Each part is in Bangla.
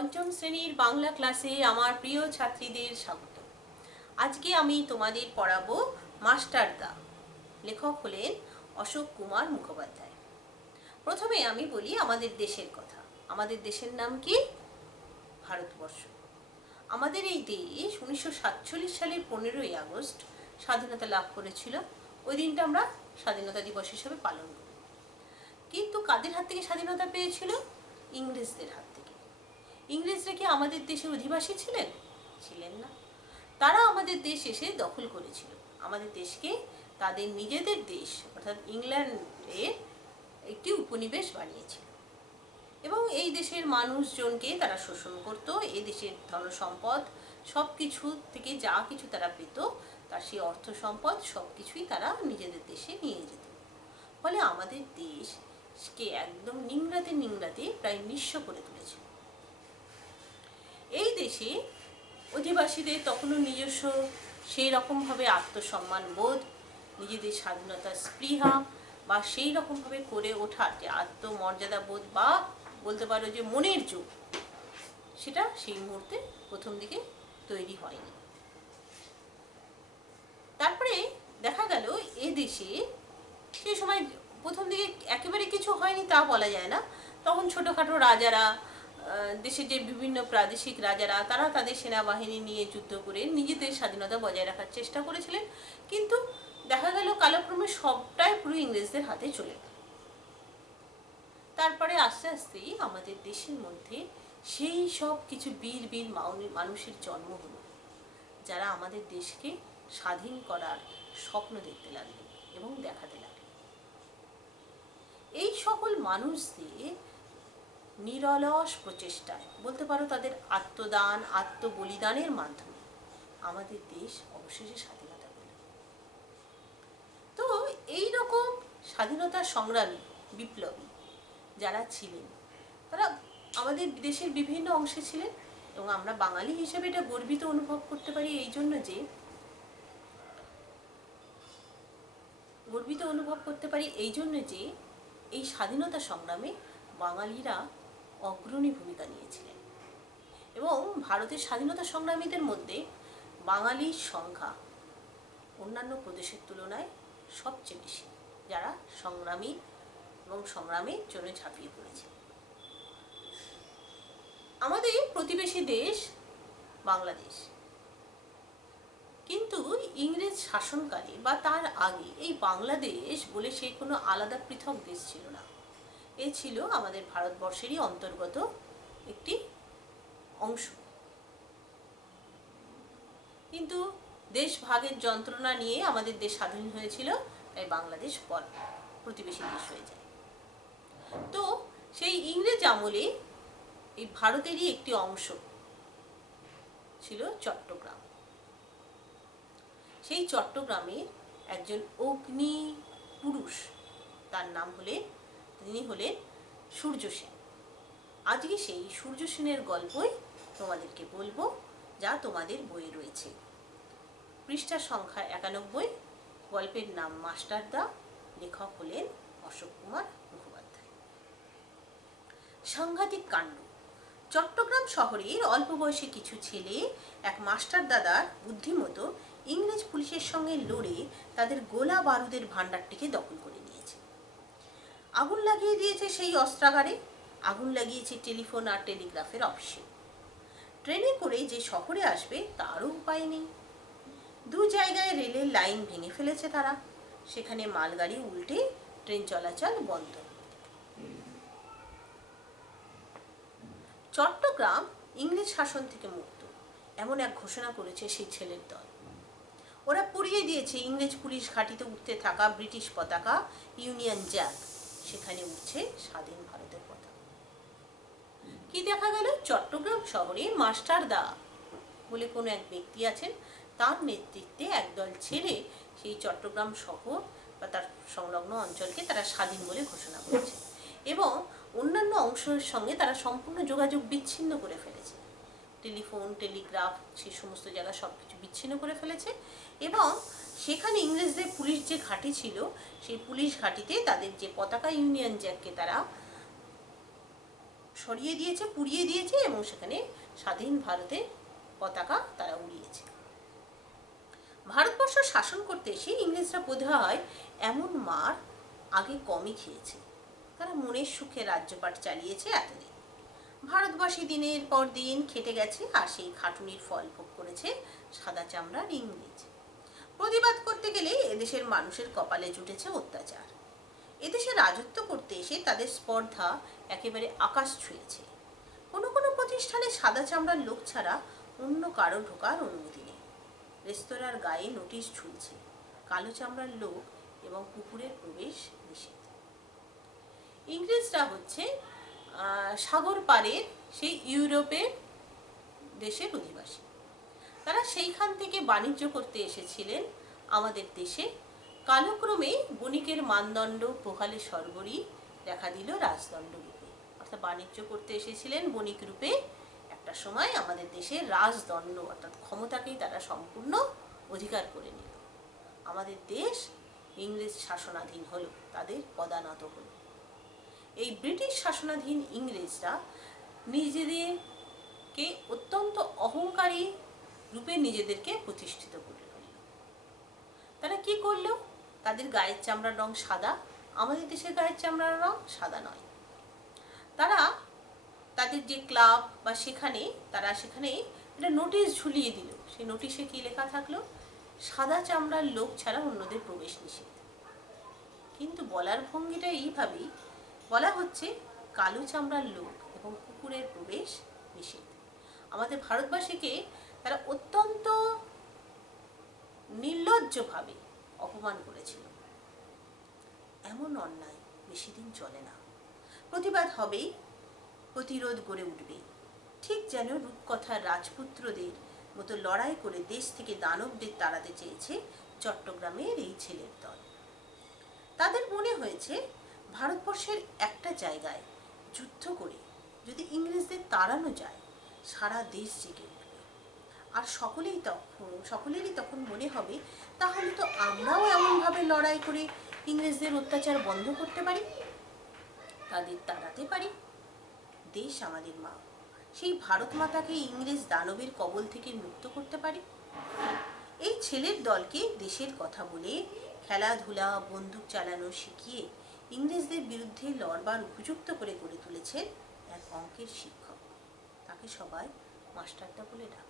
পঞ্চম শ্রেণীর বাংলা ক্লাসে আমার প্রিয় ছাত্রীদের স্বাগত। আজকে আমি তোমাদের পড়াবো মাস্টারদা। লেখক হলেন অশোক কুমার মুখোপাধ্যায়। প্রথমে আমি বলি আমাদের দেশের কথা। আমাদের দেশের নাম কি? ভারতবর্ষ। আমাদের এই দেশ 1947 সালের 15ই আগস্ট স্বাধীনতা লাভ করেছিল। ওই দিনটা আমরা স্বাধীনতা দিবস হিসেবে পালন করি। কিন্তু কাদের হাত থেকে স্বাধীনতা পেয়েছিল? ইংরেজদের হাত থেকে। ইংরেজরা কি আমাদের দেশের অধিবাসী ছিলেন? ছিলেন না। তারা আমাদের দেশ এসে দখল করেছিল। আমাদের দেশকে তাদের নিজেদের দেশ অর্থাৎ ইংল্যান্ডের একটি উপনিবেশ বানিয়েছিল এবং এই দেশের মানুষজনকে তারা শোষণ করত। এই দেশের ধনসম্পদ সব কিছু থেকে যা কিছু তারা পেত, তার সেই অর্থ সম্পদ সব কিছুই তারা নিজেদের দেশে নিয়ে যেত। ফলে আমাদের দেশকে একদম নিংড়াতে প্রায় নিঃস্ব করে তুলেছিল। এই দেশে অধিবাসীদের তখনও নিজস্ব সেই রকমভাবে আত্মসম্মান বোধ, নিজেদের স্বাধীনতার স্পৃহা বা সেই রকমভাবে করে ওঠার যে আত্মমর্যাদা বোধ বা বলতে পারো যে মনের জোর, সেটা সেই মুহূর্তে প্রথম দিকে তৈরি হয়নি। তারপরে দেখা গেল এ দেশে সেই সময় প্রথম দিকে একেবারে কিছু হয়নি তা বলা যায় না। তখন ছোটোখাটো রাজারা, দেশের যে বিভিন্ন প্রাদেশিক রাজারা, তারা তাদের সেনাবাহিনী নিয়ে যুদ্ধ করে নিজেদের স্বাধীনতা বজায় রাখার চেষ্টা করেছিলেন। কিন্তু দেখা গেল কালক্রমে সবটাই পুরো ইংরেজদের হাতে চলে গেল। তারপরে আস্তে আস্তেই আমাদের দেশের মধ্যে সেই সব কিছু বীর বীর মানুষের জন্ম হলো, যারা আমাদের দেশকে স্বাধীন করার স্বপ্ন দেখতে লাগলেন এবং দেখাতে লাগলেন। এই সকল মানুষদের নিরলস প্রচেষ্টায়, বলতে পারো তাদের আত্মদান আত্মবলিদানের মাধ্যমে আমাদের দেশ অবশেষে স্বাধীনতা পেল। তো এই রকম স্বাধীনতা সংগ্রামী বিপ্লবী যারা ছিলেন, তারা আমাদের দেশের বিভিন্ন অংশে ছিলেন এবং আমরা বাঙালি হিসেবে এটা গর্বিত অনুভব করতে পারি এই জন্য যে এই স্বাধীনতা সংগ্রামে বাঙালিরা অগ্রণী ভূমিকা নিয়েছিলেন এবং ভারতের স্বাধীনতা সংগ্রামীদের মধ্যে বাঙালির সংখ্যা অন্যান্য প্রদেশের তুলনায় সবচেয়ে বেশি, যারা সংগ্রামী এবং সংগ্রামের জন্য ঝাঁপিয়ে পড়েছে। আমাদের প্রতিবেশী দেশ বাংলাদেশ, কিন্তু ইংরেজ শাসনকালে বা তার আগে এই বাংলাদেশ বলে সে কোনো আলাদা পৃথক দেশ ছিল না। এ ছিল আমাদের ভারতবর্ষেরই অন্তর্গত একটি অংশ। কিন্তু দেশ ভাগের যন্ত্রণা নিয়ে আমাদের দেশ স্বাধীন হয়েছিল, তাই বাংলাদেশ পর প্রতিবেশী দেশ হয়ে যায়। তো সেই ইংরেজ আমলে এই ভারতেরই একটি অংশ ছিল চট্টগ্রাম। সেই চট্টগ্রামের একজন অগ্নি পুরুষ, তার নাম তিনি হলেন সূর্য সেন। আজকে সেই সূর্য সেনের গল্পই তোমাদেরকে বলবো, যা তোমাদের বইয়ে রয়েছে। পৃষ্ঠা সংখ্যা 91, গল্পের নাম মাস্টারদা, লেখক হলেন অশোক কুমার মুখোপাধ্যায়। সাংঘাতিক কাণ্ড। চট্টগ্রাম শহরের অল্প বয়সী কিছু ছেলে এক মাস্টার দাদার বুদ্ধিমতো ইংরেজ পুলিশের সঙ্গে লড়ে তাদের গোলা বারুদের ভাণ্ডারটিকে দখল করে নিয়েছে। আগুন লাগিয়ে দিয়েছে সেই অস্ত্রাগারে, আগুন লাগিয়েছে টেলিফোন আর টেলিগ্রাফের অফিসে। ট্রেনে করে যে শহরে আসবে তারও উপায় নেই। দু জায়গায় রেলের লাইন ভেঙে ফেলেছে তারা, সেখানে মালগাড়ি উল্টে ট্রেন চলাচল বন্ধ। চট্টগ্রাম ইংরেজ শাসন থেকে মুক্ত, এমন এক ঘোষণা করেছে সেই ছেলের দল। ওরা পুড়িয়ে দিয়েছে ইংরেজ পুলিশ ঘাঁটিতে উঠতে থাকা ব্রিটিশ পতাকা, ইউনিয়ন জ্যাক। সেখানে উঠছে স্বাধীন ভারতের পতাকা। কি দেখা গেল? চট্টগ্রাম শহরে মাস্টারদা বলে কোনো এক ব্যক্তি আছেন, তার নেতৃত্বে একদল ছেলে সেই চট্টগ্রাম শহর বা তার সংলগ্ন অঞ্চলকে তারা স্বাধীন বলে ঘোষণা করেছে এবং অন্যান্য অংশের সঙ্গে তারা সম্পূর্ণ যোগাযোগ বিচ্ছিন্ন করে ফেলেছে। টেলিফোন, টেলিগ্রাফ, সেই সমস্ত জায়গা সব কিছু বিচ্ছিন্ন করে ফেলেছে এবং সেখানে ইংরেজদের পুলিশ যে ঘাঁটি ছিল, সেই পুলিশ ঘাঁটিতে তাদের যে পতাকা ইউনিয়ন জ্যাককে তারা সরিয়ে দিয়েছে, পুড়িয়ে দিয়েছে এবং সেখানে স্বাধীন ভারতের পতাকা তারা উড়িয়েছে। ভারতবর্ষ শাসন করতে এসে ইংরেজরা বোধহয় এমন মার আগে কমই খেয়েছে। তারা মনের সুখে রাজ্যপাট চালিয়েছে এতদিন। ভারতবাসী দিনের পর দিন খেটে গেছে আর সেই খাটুনির ফল ভোগ করেছে সাদা চামড়ার ইংরেজ। প্রতিবাদ করতে গেলে এদেশের মানুষের কপালে জুটেছে অত্যাচার। এদেশে রাজত্ব করতে এসে তাদের স্পর্ধা একেবারে আকাশ ছুঁয়েছে। কোনো কোনো প্রতিষ্ঠানে সাদা চামড়ার লোক ছাড়া অন্য কারো ঢোকার অনুমতি নেই। রেস্তোরাঁর গায়ে নোটিশ ঝুলছে, কালো চামড়ার লোক এবং কুকুরের প্রবেশ নিষেধ। ইংরেজরা হচ্ছে সাগর পাড়ের সেই ইউরোপের দেশের অধিবাসী। তারা সেইখান থেকে বাণিজ্য করতে এসেছিলেন আমাদের দেশে। কালক্রমে বণিকের মানদণ্ড পোহালে সর্বরই দেখা দিল রাজদণ্ড রূপে। অর্থাৎ বাণিজ্য করতে এসেছিলেন বণিক রূপে, একটা সময় আমাদের দেশে রাজদণ্ড অর্থাৎ ক্ষমতাকেই তারা সম্পূর্ণ অধিকার করে নিল। আমাদের দেশ ইংরেজ শাসনাধীন হলো, তাদের পদানত হলো। এই ব্রিটিশ শাসনাধীন ইংরেজরা নিজেদেরকে অত্যন্ত অহংকারী রূপে নিজেদেরকে প্রতিষ্ঠিত করে ফেলল। তারা কি করলো? তাদের গায়ের চামড়ার রং সাদা, আমাদের দেশের গায়ের চামড়ার রং সাদা নয়। তারা তাদের যে ক্লাব বা সেখানে একটা নোটিশ ঝুলিয়ে দিল। সেই নোটিশে কি লেখা থাকলো? সাদা চামড়ার লোক ছাড়া অন্যদের প্রবেশ নিষেধ। কিন্তু বলার ভঙ্গিটা এইভাবেই বলা হচ্ছে, কালো চামড়ার লোক এবং কুকুরের প্রবেশ নিষেধ। আমাদের ভারতবাসীকে তারা অত্যন্ত নির্লজ্জভাবে অপমান করেছিল। এমন অন্যায় বেশি দিন চলে না। প্রতিবাদ হবেই, প্রতিরোধ গড়ে উঠবে। ঠিক যেন রূপকথার রাজপুত্রদের মতো লড়াই করে দেশ থেকে দানবদের তাড়াতে চেয়েছে চট্টগ্রামের এই ছেলের দল। তাদের মনে হয়েছে ভারতবর্ষের একটা জায়গায় যুদ্ধ করে যদি ইংরেজদের তাড়ানো যায়, সারা দেশ জেগে উঠবে। আর সকলেরই তখন মনে হবে, তাহলে তো আমরাও এমনভাবে লড়াই করে ইংরেজদের অত্যাচার বন্ধ করতে পারি, তাদের তাড়াতে পারি। দেশ আমাদের মা, সেই ভারত মাতাকে ইংরেজ দানবের কবল থেকে মুক্ত করতে পারি। এই ছেলের দলকে দেশের কথা বলে, খেলাধুলা, বন্দুক চালানো শিখিয়ে ইংরেজদের বিরুদ্ধে লড়বার উপযুক্ত করে গড়ে তুলেছেন এক অঙ্কের শিক্ষক। তাকে সবাই মাস্টারদা বলে ডাকে।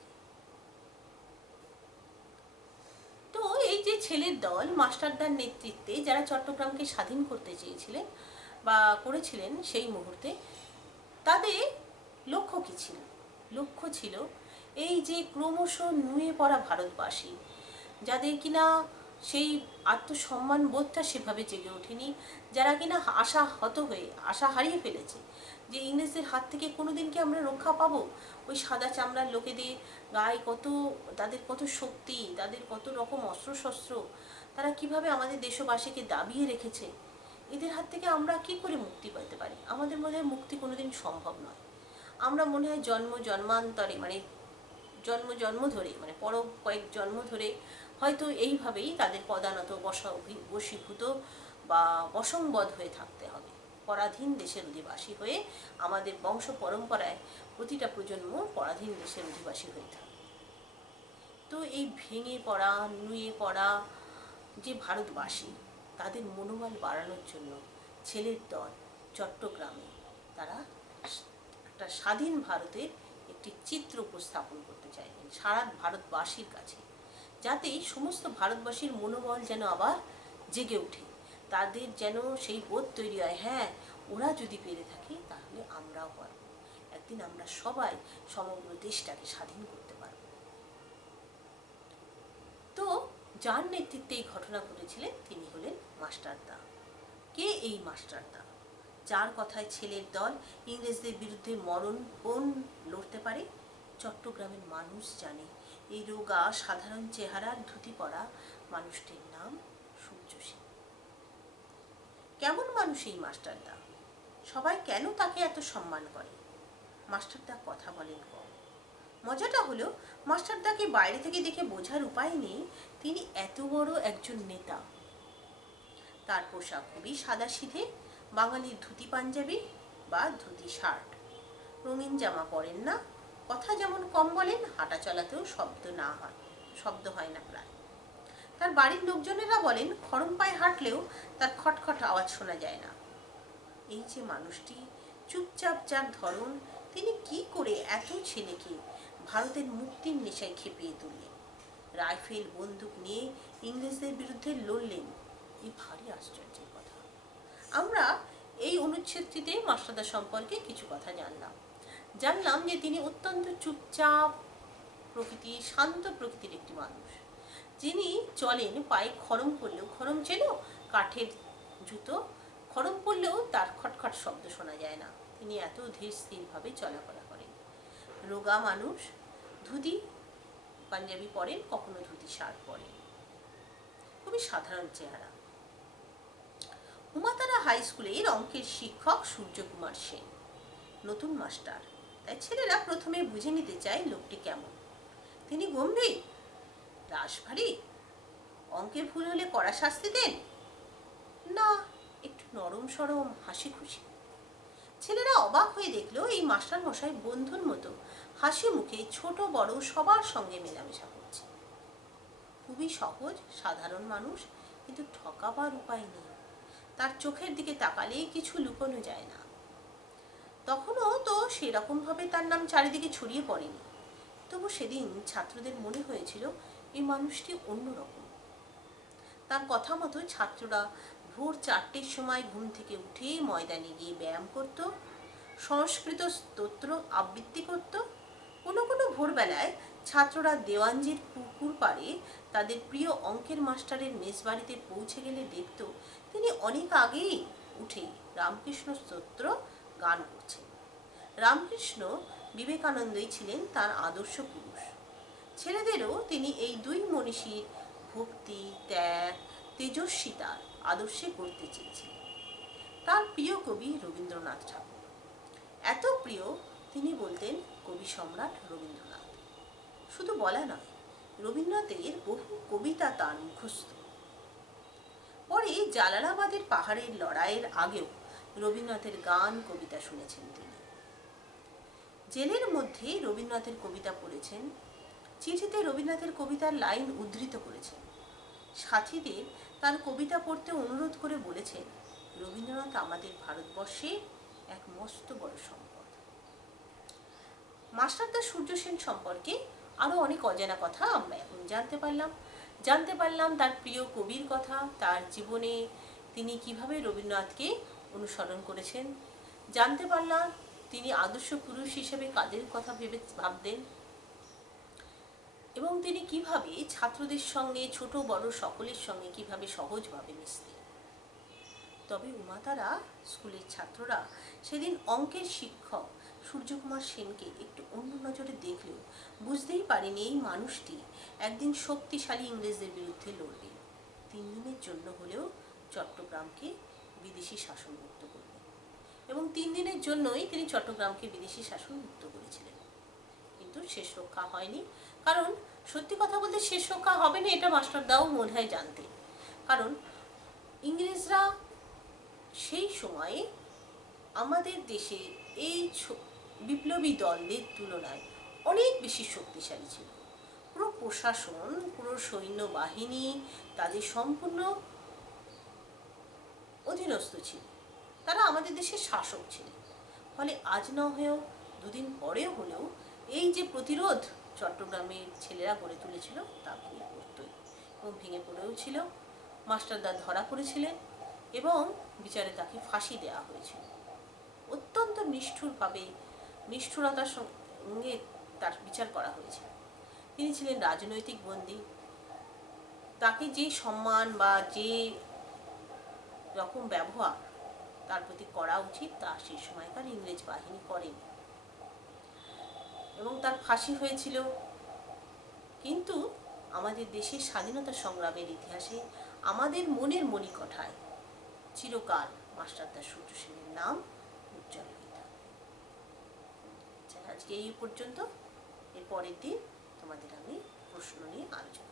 তো এই যে ছেলের দল, মাস্টারদার নেতৃত্বে যারা চট্টগ্রামকে স্বাধীন করতে চেয়েছিলেন বা করেছিলেন, সেই মুহূর্তে তাদের লক্ষ্য কি ছিল? লক্ষ্য ছিল এই যে ক্রমশ নুয়ে পড়া ভারতবাসী, যাদের কিনা সেই আত্মসম্মান বোধটা সেভাবে জেগে ওঠেনি, যারা কিনা আশা হারিয়ে ফেলেছে যে ইংরেজদের হাত থেকে কোনোদিন কি আমরা রক্ষা পাবো। ওই সাদা চামড়ার লোকেদের গায়ে তাদের কত শক্তি, তাদের কত রকম অস্ত্রশস্ত্র, তারা কিভাবে আমাদের দেশবাসীকে দাবিয়ে রেখেছে। এদের হাত থেকে আমরা কি করে মুক্তি পেতে পারি? আমাদের মধ্যে মুক্তি কোনোদিন সম্ভব নয়। আমরা মনে হয় জন্ম ধরে পর কয়েক জন্ম ধরে হয়তো এইভাবেই তাদের পদানত বশীভূত বা বশংবদ হয়ে থাকতে হবে। পরাধীন দেশের অধিবাসী হয়ে আমাদের বংশ পরম্পরায় প্রতিটা প্রজন্ম পরাধীন দেশের অধিবাসী হয়ে থাকে। তো এই ভেঙে পড়া, নুয়ে পড়া যে ভারতবাসী, তাদের মনোবল বাড়ানোর জন্য ছেলের দল চট্টগ্রামে তারা একটা স্বাধীন ভারতের একটি চিত্র উপস্থাপন করতে চাইলেন সারা ভারতবাসীর কাছে, যাতে সমস্ত ভারতবাসীর মনোবল যেন আবার জেগে ওঠে। তাদের যেন সেই বোধ তৈরি হয়, হ্যাঁ, ওরা যদি পেরে থাকে তাহলে আমরাও পারব। একদিন আমরা সবাই সমগ্র দেশটাকে স্বাধীন করতে পারব। তো যার নেতৃত্বে এই ঘটনা ঘটেছিলেন তিনি হলেন মাস্টারদা। কে এই মাস্টারদা, যার কথায় ছেলের দল ইংরেজদের বিরুদ্ধে মরণপণ লড়তে পারে? চট্টগ্রামের মানুষ জানে। এই রোগা সাধারণ চেহারার ধুতি পরা মানুষটির নাম সূর্য সেন। কেমন মানুষ এই মাস্টারদা? সবাই কেন তাকে এত সম্মান করে? মাস্টারদা কথা বলেন কম। মজাটা হলো, মাস্টারদাকে বাইরে থেকে দেখে বোঝার উপায় নেই তিনি এত বড় একজন নেতা। তার পোশাক খুবই সাদাসিধে, বাঙালির ধুতি পাঞ্জাবি বা ধুতি শার্ট, রঙিন জামা পরেন না, কথা যেমন কম বলেন, হাঁটা চলাতেও শব্দ হয় না প্রায়। তার বাড়ির লোকজনেরা বলেন খড়ম পায়ে হাঁটলেও তার খটখট আওয়াজ শোনা যায় না। এই যে মানুষটি, চুপচাপ যার ধরন, তিনি কি করে এত ছেলেকে ভারতের মুক্তির নেশায় খেপিয়ে তুললেন, রাইফেল বন্দুক নিয়ে ইংরেজদের বিরুদ্ধে লড়লেন, এই ভারী আশ্চর্যের কথা। আমরা এই অনুচ্ছেদটিতে মাস্টারদা সম্পর্কে কিছু কথা জানলাম যে তিনি অত্যন্ত চুপচাপ প্রকৃতির, শান্ত প্রকৃতির একটি মানুষ, যিনি চলেন পায়ে খড়ম পড়লেও, খড়ম ছিল কাঠের জুতো, খড়ম পড়লেও তার খটখট শব্দ শোনা যায় না। তিনি এত ধীর স্থিরভাবে চলাফেরা করেন। রোগা মানুষ, ধুতি পাঞ্জাবি পরেন, কখনো ধুতি শার্ট পরেন, খুবই সাধারণ চেহারা। উমাতারা হাই স্কুলের অঙ্কের শিক্ষক সূর্যকুমার সেন নতুন মাস্টার, তাই ছেলেরা প্রথমে বুঝে নিতে চায় লোকটি কেমন। তিনি গম্ভীর, রাশভারী, অঙ্কে ভুল হলে কড়া শাস্তি দেন, না একটু নরম সরম, হাসি খুশি। ছেলেরা অবাক হয়ে দেখলো এই মাস্টার মশাই বন্ধুর মতো হাসি মুখে ছোট বড় সবার সঙ্গে মেলামেশা করছে। খুবই সহজ সাধারণ মানুষ, কিন্তু ঠকাবার উপায় নেই। তার চোখের দিকে তাকালেই কিছু লুকোনো যায় না। তখনও তো সেরকম ভাবে তার নাম চারিদিকে ছড়িয়ে পড়েনি, তবু সেদিন ছাত্রদের মনে হয়েছিল এই মানুষটি অন্যরকম। তার কথা মতো ছাত্ররা ভোর 4টের সময় ঘুম থেকে উঠে ময়দানে গিয়ে ব্যায়াম করত, সংস্কৃত স্তোত্র আবৃত্তি করত। কোনো কোনো ভোরবেলায় ছাত্ররা দেওয়ানজির পুকুর পাড়ে তাদের প্রিয় অঙ্কের মাস্টারের মেসবাড়িতে পৌঁছে গেলে দেখত তিনি অনেক আগেই উঠে রামকৃষ্ণ স্তোত্র গান করছেন। রামকৃষ্ণ বিবেকানন্দই ছিলেন তার আদর্শ পুরুষ। ছেলেদেরও তিনি এই দুই মনীষীর ভক্তি, ত্যাগ, তেজস্বিতার আদর্শে করতে চেয়েছিলেন। তার প্রিয় কবি রবীন্দ্রনাথ ঠাকুর, এত প্রিয় তিনি বলতেন কবি সম্রাট রবীন্দ্রনাথ। শুধু বলা নয়, রবীন্দ্রনাথের বহু কবিতা তার মুখস্থ। পরে জালালাবাদের পাহাড়ের লড়াইয়ের আগেও রবীন্দ্রনাথের গান কবিতা শুনেছেন তিনি। জেলের মধ্যে রবীন্দ্রনাথের কবিতা পড়েছেন, চিঠিতে রবীন্দ্রনাথের কবিতার লাইন উদ্ধৃত করেছেন, সাথীদের তার কবিতা পড়তে অনুরোধ করে বলেছেন রবীন্দ্রনাথ আমাদের ভারতবর্ষে এক মস্ত বড় সম্পদ। মাস্টারদা সূর্য সেন সম্পর্কে আরো অনেক অজানা কথা আমরা এখন জানতে পারলাম তার প্রিয় কবির কথা, তার জীবনে তিনি কিভাবে রবীন্দ্রনাথকে অনুসরণ করেছেন। জানতে পারলাম তিনি আদর্শ পুরুষ হিসেবে কাদের কথা ভাবতেন এবং তিনি কিভাবে ছাত্রদের সঙ্গে, ছোট বড় সকলের সঙ্গে কিভাবে সহজভাবে মিশতেন। তবে উমাতারা স্কুলের ছাত্ররা সেদিন অঙ্কের শিক্ষক সূর্যকুমার সেনকে একটু অন্য নজরে দেখলেও বুঝতেই পারেনি এই মানুষটি একদিন শক্তিশালী ইংরেজদের বিরুদ্ধে লড়বেন। 3 দিনের জন্য হলেও চট্টগ্রামকে বিদেশি শাসন মুক্ত করবেন এবং 3 দিনের জন্যই তিনি চট্টগ্রামকে বিদেশি শাসন মুক্ত করেছিলেন। কিন্তু শেষ রক্ষা হয়নি, কারণ সত্যি কথা বলতে শেষ রক্ষা হবে না এটা মাস্টারদাও মনে হয় জানতেন। কারণ ইংরেজরা সেই সময়ে আমাদের দেশে এই বিপ্লবী দলদের তুলনায় অনেক বেশি শক্তিশালী ছিল। পুরো প্রশাসন, পুরো সৈন্যবাহিনী তাদের সম্পূর্ণ অধীনস্থ ছিল, তারা আমাদের দেশের শাসক ছিলেন। ফলে আজ না হয়েও 2 দিন পরে হলেও এই যে প্রতিরোধ চট্টগ্রামের ছেলেরা গড়ে তুলেছিল তা ভেঙে পড়তই এবং ভেঙে পড়েও ছিল। মাস্টারদা ধরা পড়েছিলেন এবং বিচারে তাকে ফাঁসি দেওয়া হয়েছিল। অত্যন্ত নিষ্ঠুরতার সঙ্গে তার বিচার করা হয়েছিল। তিনি ছিলেন রাজনৈতিক বন্দী। তাকে যে সম্মান বা যে রকম ব্যবহার তার প্রতি করা উচিত তা সেই সময়কার ইংরেজ বাহিনী করেনি এবং তার ফাঁসি হয়েছিল। কিন্তু আমাদের দেশের স্বাধীনতা সংগ্রামের ইতিহাসে আমাদের মনের মণিকঠায় চিরকাল মাস্টারদা সূর্য সেনের নাম উজ্জ্বল হয়ে থাকবে। আজকে এই পর্যন্ত। এর পরের দিন তোমাদের আমি প্রশ্ন নিয়ে আলোচনা